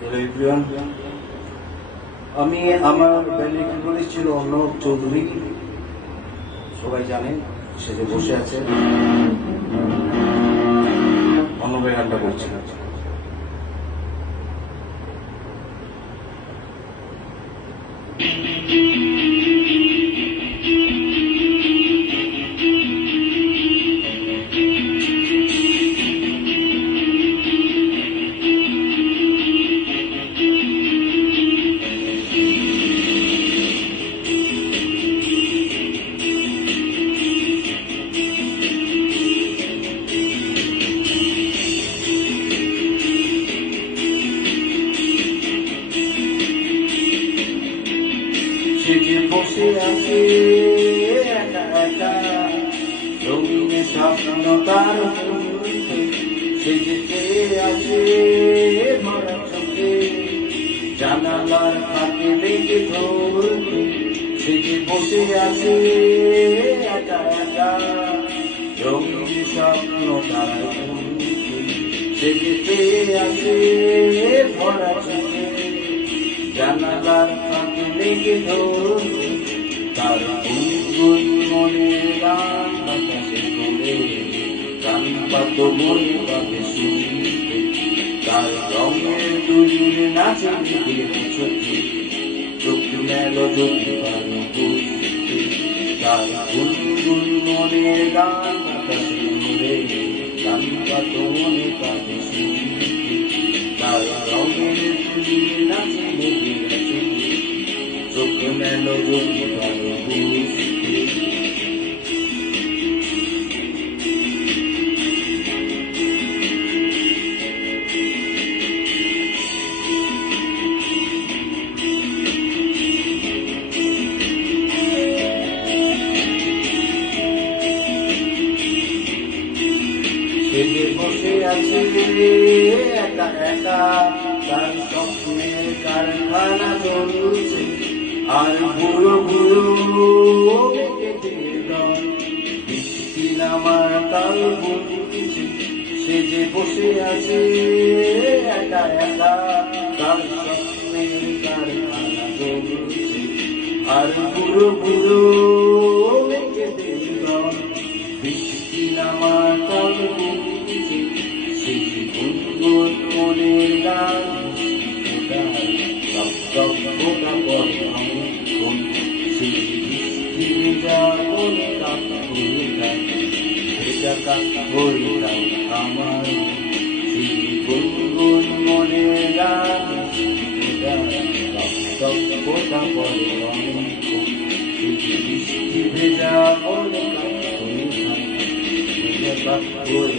Hello everyone, আমি আমার ব্যান্ডের পুলিশ ছিল অর্ণব চৌধুরী, সবাই জানেন। সে যে বসে আছে অর্ণবের গানটা করছে। সে যে বসে আছে একা একা, রঙিন স্বপ্ন তার মধ্যে। সে যে চেয়ে আছে ভরা চোখে, জানালার ফাঁকে লেগে ধরতে। সে যে বসে আছে একা একা, রঙিন স্বপ্ন তার মধ্যে। সে যে চেয়ে আছে ভরা চোখে, জানালার ফাঁকে লেগে ধরতে। তার গুনগুন মনের গান বাতাসে তোলে, গান পাত মনে পাবে শুনতে। তার রঙের দুলির নাচে দিদির চোখে, চোখ মেলো যদি পারো বুঝতে। তার গুনগুন মনের গান বাতাসে তোলে, গান পাত মনে পাবে শুনতে। তার রঙের দুলির নাচে দিদির চোখে, চোখ মেলো যদি পারো বুঝতে। সে যে বসে আছে একা একা, তার স্বপ্নের কারখানা চলছে। আর বুড়ো বুড়ো বেঁকে বৃষ্টি নামার কাল বলছে। সে যে বসে আছে একা একা, তার স্বপ্নের কারখানা চলছে। আর বুড়ো বুড়ো বেঁকে বৃষ্টি নামার কাল বলছে। সে যে গুনগুন মনের গান গোটা পরে অনেকক্ষণ। সে বৃষ্টি ভেজা বলে কাকা হয়ে থাকে, ভেজা কাকা হয়ে থাকে আমার। সে গুনগুন মনের গান গোটা পরে অনেকক্ষণ। সে বৃষ্টি ভেজা বলে কাকা হয়ে থাকে, ভেজা কাকা হয়ে